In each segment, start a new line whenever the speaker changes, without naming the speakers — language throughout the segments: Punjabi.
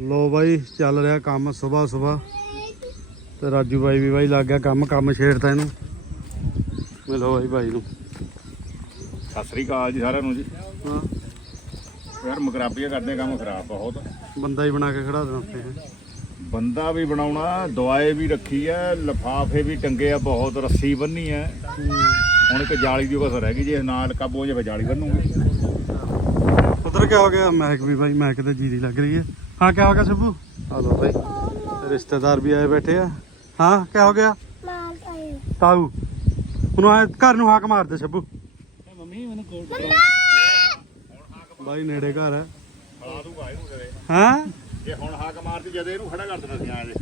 ਲੋ ਬਾਈ ਚੱਲ ਰਿਹਾ ਕੰਮ ਸਵੇਰ ਸਵੇਰ। ਤੇ ਰਾਜੂ ਬਾਈ ਵੀ ਬਾਈ ਲੱਗ ਗਿਆ ਕੰਮ ਕੰਮ ਛੇੜਤਾ ਇਹਨੂੰ। ਮਿਲੋ ਬਾਈ ਭਾਈ ਨੂੰ।
ਸਤਿ ਸ੍ਰੀ ਅਕਾਲ ਜੀ ਸਾਰਿਆਂ ਨੂੰ ਜੀ।
ਹਾਂ।
ਯਾਰ ਮਗਰਾਬੀਆਂ ਕਰਦੇ ਕੰਮ ਖਰਾਬ ਬਹੁਤ।
ਬੰਦਾ ਹੀ ਬਣਾ ਕੇ ਖੜਾ ਦੇਣਾ ਉੱਤੇ।
ਬੰਦਾ ਵੀ ਬਣਾਉਣਾ ਦਵਾਈ ਵੀ ਰੱਖੀ ਐ ਲਫਾਫੇ ਵੀ ਟੰਗੇ ਆ ਬਹੁਤ ਰੱਸੀ ਬੰਨੀ ਐ। ਹੁਣ ਇੱਕ ਜਾਲੀ ਦੀ ਕਸਰ ਰਹਿ ਗਈ ਜੇ ਨਾਲ ਕਾਬੂ ਹੋ ਜਾਵੇ ਜਾਲੀ ਬੰਨੂਗੀ।
ਉਧਰ ਕੀ ਹੋ ਗਿਆ? ਮੈਕ ਵੀ ਬਾਈ ਮੈਕ ਤੇ ਜੀਰੀ ਲੱਗ ਰਹੀ ਹੈ ਹਾਂ ਕੀ ਹੋ ਗਿਆ ਸਭੂ? ਆ ਲੋ ਬਾਈ। ਰਿਸ਼ਤੇਦਾਰ ਵੀ ਆਏ ਬੈਠੇ ਆ। ਹਾਂ ਕੀ ਹੋ ਗਿਆ? ਤਾਊ। ਉਹਨੂੰ ਆ ਘਰ ਨੂੰ ਹਾਕ ਮਾਰ ਦੇ ਸਭੂ।
ਮੰਮੀ ਮੈਨੂੰ ਕੋਲ
ਬਾਈ ਨੇੜੇ ਘਰ ਹੈ
ਦੂਗਾ ਇਹਨੂੰ
ਹਾਂ?
ਜੇ ਹੁਣ ਹਾਕ ਮਾਰਦੀ ਜਦੇ ਇਹਨੂੰ ਖੜਾ ਕਰ ਦੇਣਾ ਸੀ ਆ ਜੇ।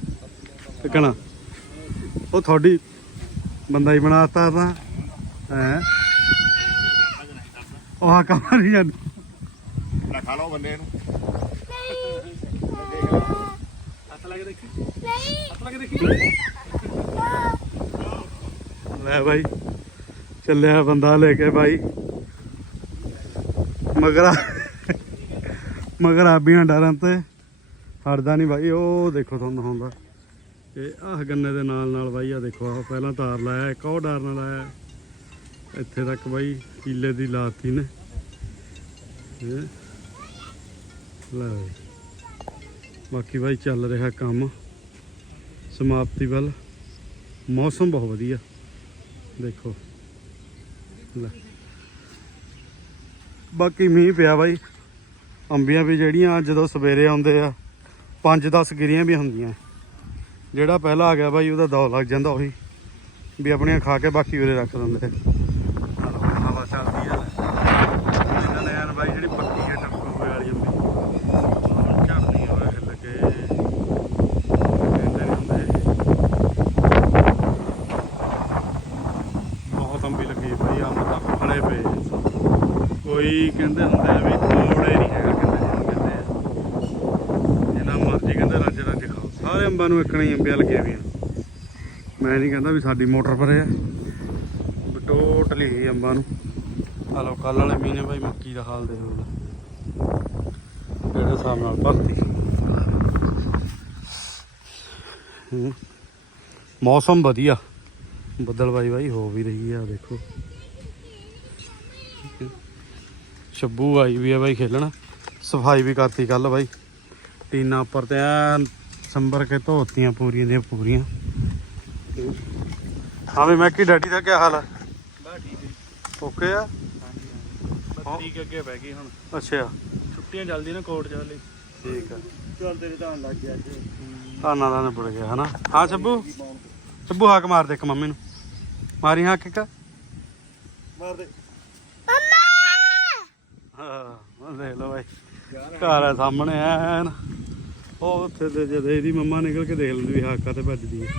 ਟਿਕਣਾ ਉਹ ਤੁਹਾਡੀ ਬੰਦਾ ਹੀ ਬਣਾਤਾ ਤਾਂ ਹੈ? ਉਹ ਹਾਕ ਮਾਰੀ ਜਾਂਦੀ।
ਨਾ ਖਾ ਲਓ ਬੰਦੇ ਇਹਨੂੰ
ਲਾ ਭਾਈ ਚੱਲਿਆ ਬੰਦਾ ਲੈ ਕੇ ਭਾਈ ਮਗਰਾ ਮਗਰ ਆਬੀਆਂ ਡਰਾਂ ਤੇ ਹਟਦਾ ਨਹੀਂ ਭਾਈ ਉਹ ਦੇਖੋ ਤੁਹਾਨੂੰ ਹੁੰਦਾ ਇਹ ਆਹ ਗੰਨੇ ਦੇ ਨਾਲ ਨਾਲ ਭਾਈ ਆ ਦੇਖੋ ਆਹ ਪਹਿਲਾਂ ਤਾਰ ਲਾਇਆ ਇੱਕ ਉਹ ਡਾਰ ਨਾਲ ਲਾਇਆ ਇੱਥੇ ਤੱਕ ਭਾਈ ਕੀਲੇ ਦੀ ਲਾਤੀ ਨੇ। ਲੈ। ਭਾਈ ਬਾਕੀ ਬਾਈ ਚੱਲ ਰਿਹਾ ਕੰਮ। ਸਮਾਪਤੀ ਵੱਲ। ਮੌਸਮ ਬਹੁਤ ਵਧੀਆ। ਦੇਖੋ। ਲੈ। ਬਾਕੀ ਮੀਂਹ ਪਿਆ ਬਾਈ। ਅੰਬੀਆਂ ਵੀ ਜਿਹੜੀਆਂ ਜਦੋਂ ਸਵੇਰੇ ਆਉਂਦੇ ਆ 5-10 ਗਿਰੀਆਂ ਵੀ ਹੁੰਦੀਆਂ। ਜਿਹੜਾ ਪਹਿਲਾਂ ਆ ਗਿਆ ਬਾਈ, ਉਹਦਾ ਦੌ ਲੱਗ ਜਾਂਦਾ ਉਹੀ। ਵੀ ਆਪਣੀਆਂ ਖਾ ਕੇ ਬਾਕੀ ਉਰੇ ਰੱਖ ਦਿੰਦੇ ਆਹ ਲਓ, ਹਵਾ ਚੱਲਦੀ ਆ ਇਹਨਾਂ ਨੇ ਐਨ ਬਾਈ ਜਿਹੜੀ ਪੱਕੀ ਹੈ ਟੱਪੂ ਵਾਲੀ ਅੰਬੀ ਹੁਣ ਝੜਦੀ ਹੋਏ ਲੱਗੇ ਕਹਿੰਦੇ ਨੀ ਹੁੰਦੇ ਬਹੁਤ ਅੰਬੀ ਲੱਗੀ ਪਈ ਆ ਮਤਲਬ ਪਏ ਕੋਈ ਕਹਿੰਦੇ ਹੁੰਦੇ ਆ ਵੀ ਕੋੜੇ ਨਹੀਂ ਹੈਗਾ ਕਹਿੰਦੇ ਜਿਹਨੂੰ ਕਹਿੰਦੇ ਆ। ਜਿੰਨਾ ਮਰਜ਼ੀ ਕਹਿੰਦੇ ਰੱਜ ਰੱਜ ਖਾਓ। ਸਾਰੇ ਅੰਬਾਂ ਨੂੰ ਇੱਕਣੀ ਅੰਬੀਆਂ ਲੱਗੀਆਂ ਵੀਆਂ ਮੈਂ ਨਹੀਂ ਕਹਿੰਦਾ ਵੀ ਸਾਡੀ ਮੋਟਰ ਪਰੇ ਆ। ਟੋਟਲੀ ਹੀ ਅੰਬਾਂ ਨੂੰ। ਆ ਲੋ ਕੱਲ ਵਾਲੇ ਮਹੀਨੇ ਭਾਈ ਮੱਕੀ ਦਾ ਹਾਲ ਦੇਖ ਲਓ। ਕਿਹੜੇ ਹਿਸਾਬ ਨਾਲ ਭਰਤੀ। ਮੌਸਮ ਵਧੀਆ। ਬੱਦਲਬਾਈ ਬਾਈ ਹੋ ਵੀ ਰਹੀ ਆ, ਦੇਖੋ। ਸ਼ੱਬੂ ਆਈ ਵੀ ਆ ਬਾਈ ਖੇਲਣ। ਸਫ਼ਾਈ ਵੀ ਕਰਤੀ ਕੱਲ ਬਾਈ। ਟੀਨਾ ਉੱਪਰ ਤੇ ਐਨ ਸੰਭਰ ਕੇ ਧੋਤੀਆਂ ਪੂਰੀਆਂ ਦੀਆਂ ਪੂਰੀਆਂ। ਹਾਂ ਵੀ ਮੈਂ ਕੀ ਡੈਡੀ ਦਾ ਕੀ ਹਾਲ ਆ?
ਬਾ ਠੀਕ ਹੈ
ਓਕੇ ਆ?
ਬੱਤੀ ਅੱਗੇ ਬਹਿ ਗਈ ਹੁਣ।
ਅੱਛਾ।
ਛੁੱਟੀਆਂ ਚੱਲਦੀ ਨਾ ਕੋਰਟ ਚਾਲੇ
ਠੀਕ ਆ।
ਚੱਲ ਤੇਰੇ ਤਾਂ ਲੱਗ ਗਿਆ ਅੱਜ।
ਧਾਨਾਂ ਦਾ ਨਿਬੜ ਗਿਆ ਹਨਾ? ਹਾਂ ਸ਼ੱਬੂ? ਸ਼ੱਬੂ ਹਾਕ ਮਾਰ ਦੇ ਇੱਕ ਮੰਮੀ ਨੂੰ। ਮਾਰੀ ਹਾਕ ਇੱਕ।
ਮਾਰ ਦੇ
ਹਾਂ ਉਹ ਦੇਖ ਲਓ ਬਾਈ। ਘਰ ਆ ਸਾਹਮਣੇ ਐਨ। ਉਹ ਉੱਥੇ ਤੇ ਜਦ ਇਹਦੀ ਮੰਮਾ ਨਿਕਲ ਕੇ ਦੇਖ ਲੈਂਦੀ ਵੀ ਹਾਕਾ ਤੇ ਭੱਜਦੀ ਹੈ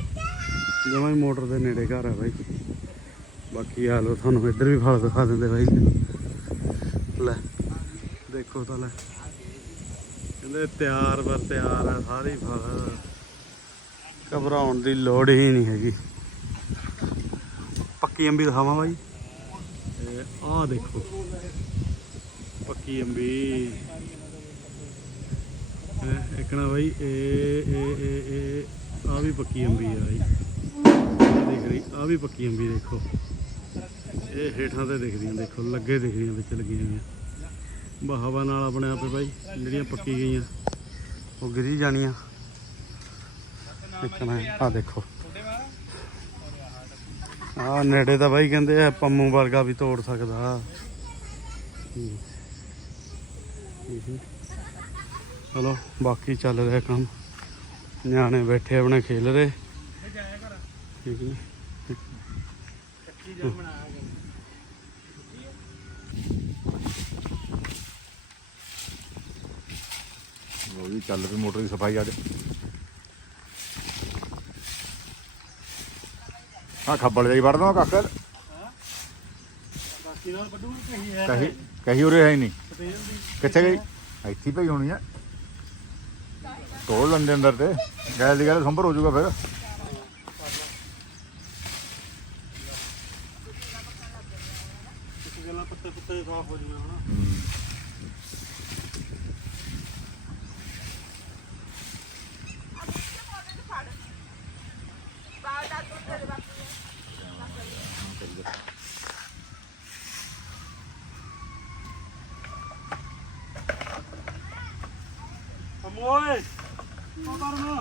ਜਮਾਂ ਹੀ ਮੋਟਰ ਦੇ ਨੇੜੇ ਘਰ ਆ ਬਾਈ। ਬਾਕੀ ਆ ਤੁਹਾਨੂੰ ਇੱਧਰ ਵੀ ਫਲ ਦਿਖਾ ਦਿੰਦੇ ਬਾਈ। ਲੈ, ਦੇਖੋ ਤਾਂ ਲੈ। ਕਹਿੰਦੇ ਤਿਆਰ ਬਰ ਤਿਆਰ ਆ ਸਾਰੇ ਫਲ। ਘਬਰਾਉਣ ਦੀ ਲੋੜ ਹੀ ਨਹੀਂ ਹੈਗੀ। ਪੱਕੀ ਅੰਬੀ ਦਿਖਾਵਾਂ ਬਾਈ। ਇਹ ਆਹ ਦੇਖੋ। ਪੱਕੀ ਅੰਬੀ। ਇਹ ਇੱਕ ਨਾ ਬਾਈ ਇਹ ਇਹ ਇਹ ਇਹ ਆ ਵੀ ਪੱਕੀ ਅੰਬੀ ਆ ਬਾਈ। ਆਹ ਦੇਖ ਰਹੀ, ਆ ਵੀ ਪੱਕੀ ਅੰਬੀ ਦੇਖੋ। ਇਹ ਹੇਠਾਂ ਤੇ ਦਿਖਦੀਆਂ, ਦੇਖੋ, ਲੱਗੇ ਦਿਖਦੀਆਂ, ਵਿੱਚ ਲੱਗੀਆਂ ਹੋਈਆਂ। ਬਾ ਨਾਲ ਆਪਣੇ ਆਪੇ ਬਾਈ, ਜਿਹੜੀਆਂ ਪੱਕੀ ਗਈਆਂ, ਉਹ ਗਿਰੀ ਜਾਣੀਆਂ। ਇੱਕ ਆ ਦੇਖੋ। ਆ ਨੇੜੇ ਤਾਂ ਬਾਈ ਕਹਿੰਦੇ ਆ, ਪੰਮੂ ਵਰਗਾ ਵੀ ਤੋੜ ਸਕਦਾ। ਚਲੋ, ਬਾਕੀ ਚੱਲ ਰਿਹਾ ਕੰਮ। ਨਿਆਣੇ ਬੈਠੇ ਆਪਣੇ ਖੇਲ ਰਹੇ। ਠੀਕ ਨੀ?
ਕੱਚੀ ਜਲ ਬਣਾ
ਉਹ ਵੀ ਚੱਲ ਪਈ ਮੋਟਰ ਦੀ ਸਫ਼ਾਈ ਅੱਜ। ਆ ਖੱਬਲ ਜਾਈ ਵੜਦਾ ਕਾਕਾ
ਬਾਕੀ ਨਾਲ ਵੱਡੂ ਕਹੀ ਹੈ
ਕਹੀ ਕਹੀ ਉਰੇ ਹੈ ਹੀ ਨਹੀਂ।
ਸਪੇਨ ਦੀ
ਕਿੱਥੇ ਗਈ? ਇੱਥੇ ਹੀ ਪਈ ਹੋਣੀ ਆ। ਤੋੜ ਲੰਦੇ ਅੰਦਰ ਤੇ। ਗੈਸ ਦੀ ਗੱਲ ਸੰਭਰ ਹੋ ਜਾਊਗਾ ਫਿਰ
ਇੱਕ ਗੱਲਾਂ ਪੱਤੇ ਪੁੱਤੇ ਸਾਫ਼ ਹੋ ਜੂਗਾ ਹਨਾ
ਹੂੰ।
ਸਮੂ ਓਏ ਉਹ ਕਰਨਾ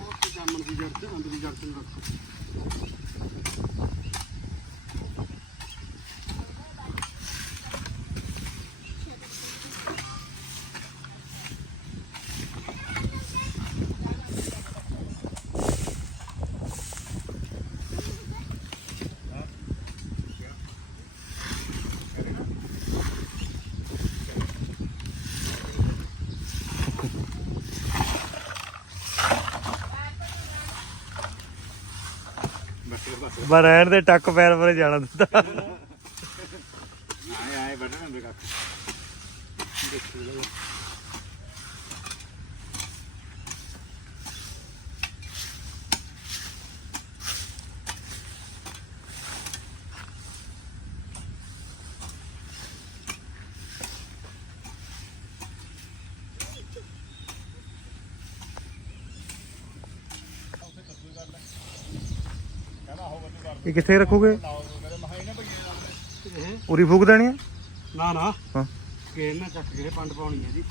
ਉਹ ਜਾਮਣ ਦੀ ਜੜ ਤੇ ਅੰਦਰ ਦੀ ਜੜ ਤੇ ਰੱਖ।
ਮੈਂ ਰਹਿਣ ਦੇ ਟੱਕ ਪੈਰ ਪਰੇ ਜਾਣਾ ਦਿੱਤਾ।
ਆਏ ਆਏ ਬੈਠੇ ਹੁੰਦੇ ਕੱਖ
ਇਹ ਕਿੱਥੇ ਰੱਖੋਗੇ? ਉਰੀ ਫੂਕ ਦੇਣੀ ਹੈ?
ਨਾ ਨਾ।
ਹਾਂ।
ਕੇ ਨਾ ਚੱਕ ਕੇ ਪੰਡ ਪਾਉਣੀ ਹੈ ਜੀ।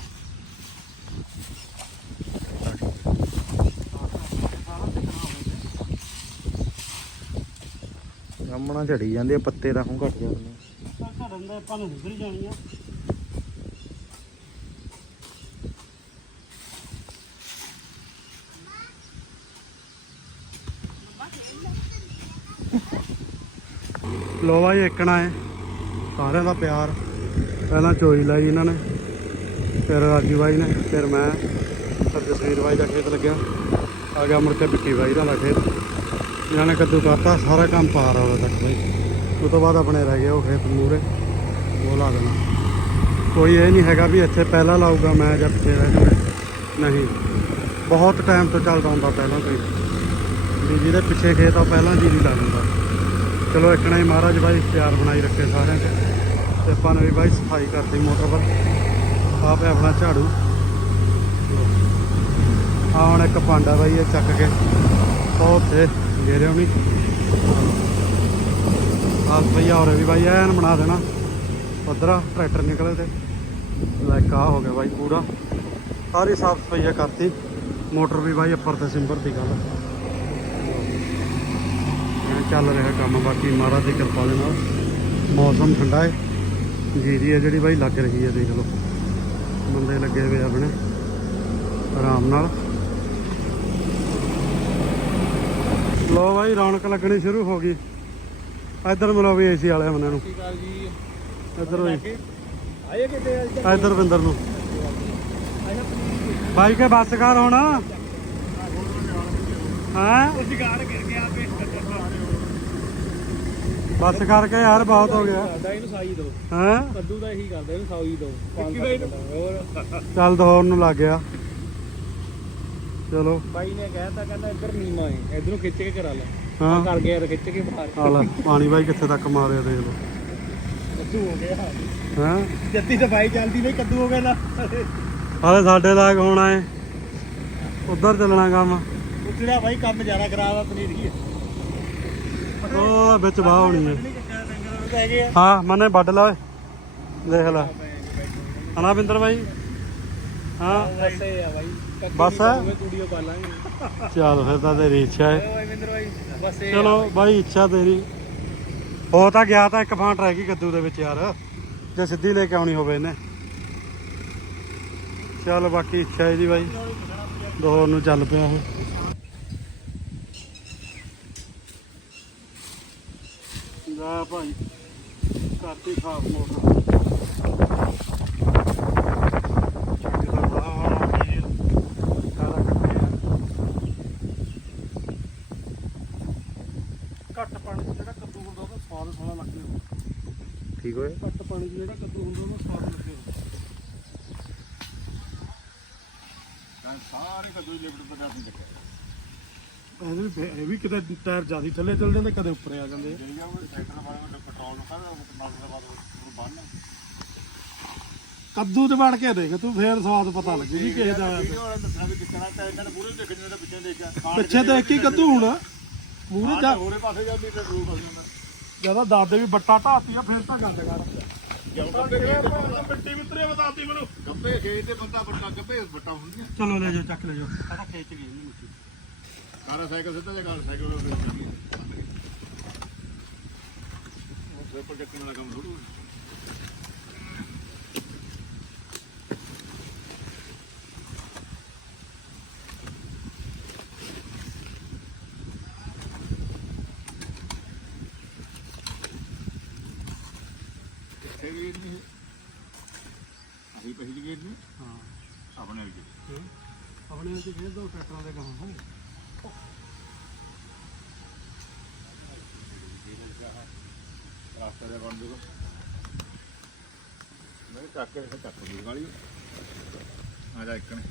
ਸਾਹਮਣਾ ਝੜੀ ਜਾਂਦੇ ਆ ਪੱਤੇ ਤਾਂ ਹੁਣ ਘਟ ਜਾਂਦੇ ਆ।
ਘੜਨ ਦਾ ਆਪਾਂ ਨੂੰ ਨਿਕਲ ਜਾਣੀ ਆ।
ਲੋ ਬਾਈ ਇੱਕਣਾ ਹੈ ਸਾਰਿਆਂ ਦਾ ਪਿਆਰ। ਪਹਿਲਾਂ ਚੋਈ ਲਾਈ ਇਹਨਾਂ ਨੇ। ਫਿਰ ਰਾਜੂ ਬਾਈ ਨੇ, ਫਿਰ ਮੈਂ, ਫਿਰ ਜਸਵੀਰ ਬਾਈ ਦਾ ਖੇਤ ਲੱਗਿਆ। ਆ ਗਿਆ ਮੁੜ ਕੇ ਵਿੱਕੀ ਬਾਈ ਦਾ ਖੇਤ। ਇਹਨਾਂ ਨੇ ਕੱਦੂ ਕਰਤਾ, ਸਾਰਾ ਕੰਮ ਪਾਰ ਆਉਦਾ ਤੱਕ ਬਾਈ। ਉਸ ਤੋਂ ਬਾਅਦ ਆਪਣੇ ਰਹਿ ਗਏ ਉਹ ਖੇਤ ਮੂਰੇ ਉਹ ਲਾ ਦੇਣਾ। ਕੋਈ ਇਹ ਨਹੀਂ ਹੈਗਾ ਵੀ ਇੱਥੇ ਪਹਿਲਾਂ ਲਾਊਗਾ, ਮੈਂ ਜਾਂ ਪਿੱਛੇ ਰਹਿ ਜਾਣਾ ਨਹੀਂ। ਬਹੁਤ ਟਾਈਮ ਤੋਂ ਚੱਲਦਾ ਹੁੰਦਾ ਪਹਿਲਾਂ ਤੋਂ ਹੀ। ਵੀ ਜਿਹਦੇ ਪਿੱਛੇ ਖੇਤ ਆ ਪਹਿਲਾਂ ਜੀ ਨਹੀਂ ਲਾ ਦਿੰਦਾ। ਚਲੋ ਇੱਕਣਾ ਹੀ ਮਹਾਰਾਜ ਬਾਈ ਪਿਆਰ ਬਣਾਈ ਰੱਖੇ ਸਾਰਿਆਂ ਤੇ। ਤੇ ਆਪਾਂ ਨੇ ਵੀ ਬਾਈ ਸਫ਼ਾਈ ਕਰਤੀ ਮੋਟਰ ਪਰ ਆਪ ਆਪਣਾ ਝਾੜੂ। ਆ ਹੁਣ ਇੱਕ ਭਾਂਡਾ ਬਾਈ ਇਹ ਚੱਕ ਕੇ ਬਹੁਤ ਤੇ ਗੇਰੇ ਹੋਣੀ ਆਸ ਭਈਆ ਹੋਰ ਵੀ ਬਾਈ ਐਨ ਬਣਾ ਦੇਣਾ। ਪੱਧਰਾ ਟਰੈਕਟਰ ਨਿਕਲੇ ਤੇ। ਲਾਈਕ ਆ ਹੋ ਗਿਆ ਬਾਈ ਪੂਰਾ। ਸਾਰੀ ਸਾਫ਼ ਸਫ਼ਾਈ ਕਰਤੀ। ਮੋਟਰ ਵੀ ਬਾਈ ਉੱਪਰ ਤੇ ਸਿੰਬਰ ਦੀ ਗੱਲ ਚੱਲ ਰਿਹਾ ਕੰਮ ਬਾਕੀ ਮਹਾਰਾਜ ਦੀ ਕਿਰਪਾ ਦੇ ਨਾਲ। ਮੌਸਮ ਠੰਡਾ ਹੈ। ਜੀਰੀ ਹੈ ਜਿਹੜੀ ਬਾਈ ਲੱਗ ਰਹੀ ਹੈ ਦੇਖ ਲਓ। ਬੰਦੇ ਲੱਗੇ ਹੋਏ ਆਪਣੇ। ਆਰਾਮ ਨਾਲ। ਲੋ ਬਾਈ ਰੌਣਕ ਲੱਗਣੀ ਸ਼ੁਰੂ ਹੋ ਗਈ। ਇੱਧਰ ਮਿਲੋ ਵੀ ਏਸੀ ਵਾਲੇ ਬੰਦੇ ਨੂੰ ਇੱਧਰ ਵੀ।
ਆਏ ਕਿਤੇ ਅੱਜ
ਇੱਧਰ ਵਿੰਦਰ ਨੂੰ। ਬਾਈ ਕੇ ਬੱਸ ਕਰ ਹੁਣ। ਹਾਂ
ਜਗਾੜ ਗਿਰ ਗਿਆ ਆਪੇ।
ਬੱਸ ਕਰਕੇ ਯਾਰ ਬਹੁਤ ਹੋ ਗਿਆ।
ਕਰਦਾ ਇਹਨੂੰ ਸਾਈ ਦੋ।
ਹਾਂ?
ਕੱਦੂ ਦਾ ਇਹੀ ਕਰਦਾ ਇਹਨੂੰ ਸਾਈ ਦੋ। ਪੰਜ ਹੋਰ।
ਚੱਲ ਦਹੌਰ ਨੂੰ ਲੱਗ ਗਿਆ। ਚਲੋ।
ਬਾਈ ਨੇ ਕਹਿਤਾ ਕਹਿੰਦਾ ਇੱਧਰ ਨੀਮਾ ਹੈ ਇਧਰੋਂ ਖਿੱਚ ਕੇ ਕਰਾ ਲੈ।
ਹਾਂ।
ਕਰ ਗਿਆ ਯਾਰ ਖਿੱਚ ਕੇ ਬਾਹਰ।
ਆ ਲੈ ਪਾਣੀ ਬਾਈ ਕਿੱਥੇ ਤੱਕ ਮਾਰਿਆ ਦੇਖ ਲਓ।
ਕੱਦੂ ਹੋ ਗਿਆ।
ਹਾਂ?
ਜੱਤੀ ਸਫ਼ਾਈ ਚੱਲਦੀ ਨਹੀਂ ਕੱਦੂ ਹੋ ਗਿਆ ਨਾ।
ਹਾਲੇ ਸਾਡੇ ਲਾਗ ਹੋਣਾ ਏ। ਉਧਰ ਚੱਲਣਾ ਕੰਮ।
ਉਤਰਿਆ ਬਾਈ ਕੰਮ ਜ਼ਿਆਦਾ ਖਰਾਬ ਆ ਪਨੀਰ
ਉਹ ਵਿੱਚ ਬਾਹ ਹੋਣੀ ਏ ਹਾਂ, ਮਨੇ ਵੱਢ ਲਾ ਓਏ। ਦੇਖ ਲੈ। ਹਨਾ ਬਿੰਦਰ ਬਾਈ? ਹਾਂ।
ਬਸ
ਚੱਲ ਫਿਰ ਤਾਂ ਤੇਰੀ ਇੱਛਾ ਏ ਚਲੋ ਬਾਈ, ਇੱਛਾ ਤੇਰੀ। ਹੋ ਤਾਂ ਗਿਆ ਤਾਂ ਇੱਕ ਫਾਂਟ ਰਹਿ ਗਈ ਕੱਦੂ ਦੇ ਵਿੱਚ ਯਾਰ। ਜੇ ਸਿੱਧੀ ਲੈ ਕੇ ਆਉਣੀ ਹੋਵੇ ਇਹਨੇ। ਚੱਲ ਬਾਕੀ ਇੱਛਾ ਇਹਦੀ ਬਾਈ। ਦੋ ਨੂੰ ਚੱਲ ਪਿਆ ਇਹ। ਜਾ ਭਾਈ। ਕਰਤੀ ਸਾਫ਼ ਮੋਟਰ ਘੱਟ ਪਾਣੀ 'ਚ ਜਿਹੜਾ ਕੱਦੂ ਹੁੰਦਾ ਉਹਦਾ ਸਵਾਦ ਸੋਹਣਾ ਲੱਗਦਾ
ਠੀਕ ਹੋਏ
ਘੱਟ ਪਾਣੀ 'ਚ ਜਿਹੜਾ ਕੱਦੂ ਹੁੰਦਾ ਉਹਦਾ ਸਵਾਦ ਲੱਗਦਾ
ਸਾਰੇ ਕਦੋਂ ਲਿਬੜ ਪਦਾਰਥ ਨਹੀਂ
ਇਹਦੇ ਵੀ ਫੇ- ਇਹ ਵੀ ਕਿਤੇ ਟਾਇਰ ਜ਼ਿਆਦਾ ਥੱਲੇ ਚੱਲ ਜਾਂਦੇ ਕਦੇ ਉੱਪਰ ਆ ਜਾਂਦੇ। ਆ।
ਜਿਹੜੀਆਂ ਉਹ ਟਰੈਕਟਰ ਵਾਲੇ ਪੈਟਰੋਲ ਨੂੰ ਕਹਿੰਦਾ ਉਹ ਨਾਲ ਦੇ ਬਾਅਦ ਉਹ ਬੰਨ
ਕੱਦੂ ਤੇ ਵੜ ਕੇ ਦੇਖ ਤੂੰ ਫੇਰ ਸਵਾਦ ਪਤਾ ਲੱਗੇ ਜੀ ਕਿਹੇ ਦਾ
ਵੀਡੀਓ ਵਾਲਾ ਦੱਸਣਾ ਵੀ ਕਿੱਕਣਾ ਤਾਂ। ਇਹਨਾਂ ਨੇ ਪੂਰੇ ਦੇਖਣ ਦੇ ਪਿੱਛੇ ਦੇਖਿਆ ਖਾਣ
ਪਿੱਛੇ ਦੇਖ ਕੇ ਕੱਦੂ ਹੁਣ। ਮੂਰੇ ਜਾ
ਹੋਰੇ ਪਾਸੇ ਜਾਂਦੀ ਤੇ ਰੂਪ ਹੋ ਜਾਂਦਾ
ਜ਼ਿਆਦਾ ਦਾਦੇ ਵੀ ਬੱਟਾ ਢਾਤੀ ਆ ਫਿਰ ਤਾਂ ਗੰਦ ਕਰ।
ਜਦੋਂ ਤੇ ਮਿੱਟੀ ਮਿੱਤਰੇ ਬਤਾਤੀ ਮੈਨੂੰ ਖੇਤ ਤੇ ਬੰਦਾ ਹੁੰਦੀਆਂ
ਚਲੋ ਲੈ ਜਾਓ ਚੱਕ ਲੈ ਜਾਓ। ਸਾਡਾ ਖੇਤ ਗਈ ਨਹੀਂ ਮਿੱਟੀ
ਕਾਰਾ ਸਾਈਕਲ ਸਿੱਧਾ ਜਿਹਾ ਕਾਰ ਸਾਈਕਲ ਉਹ ਪੇਪਰ ਚੱਕਣ ਦਾ ਕੰਮ ਥੋੜੂ ਕਿੱਥੇ ਗਏ ਨਹੀਂ ਅਸੀਂ ਪਹਿਲੀ ਗਏ ਨਹੀਂ
ਹਾਂ।
ਆਪਣੇ ਵਿੱਚ
ਆਪਣੇ ਵਿੱਚ ਖੇਤ ਦੋ ਟਰੈਕਟਰਾਂ ਦੇ ਗਾਂ ਹੋ।
ਰਾਸਤੇ ਦੇ ਬਣ ਜੂਗਾ ਮੈਂ ਚੱਕ ਕੇ ਚੱਕ ਦੂਰ ਵਾਲੀ ਆ ਜਾ ਇੱਕ ਨੇ।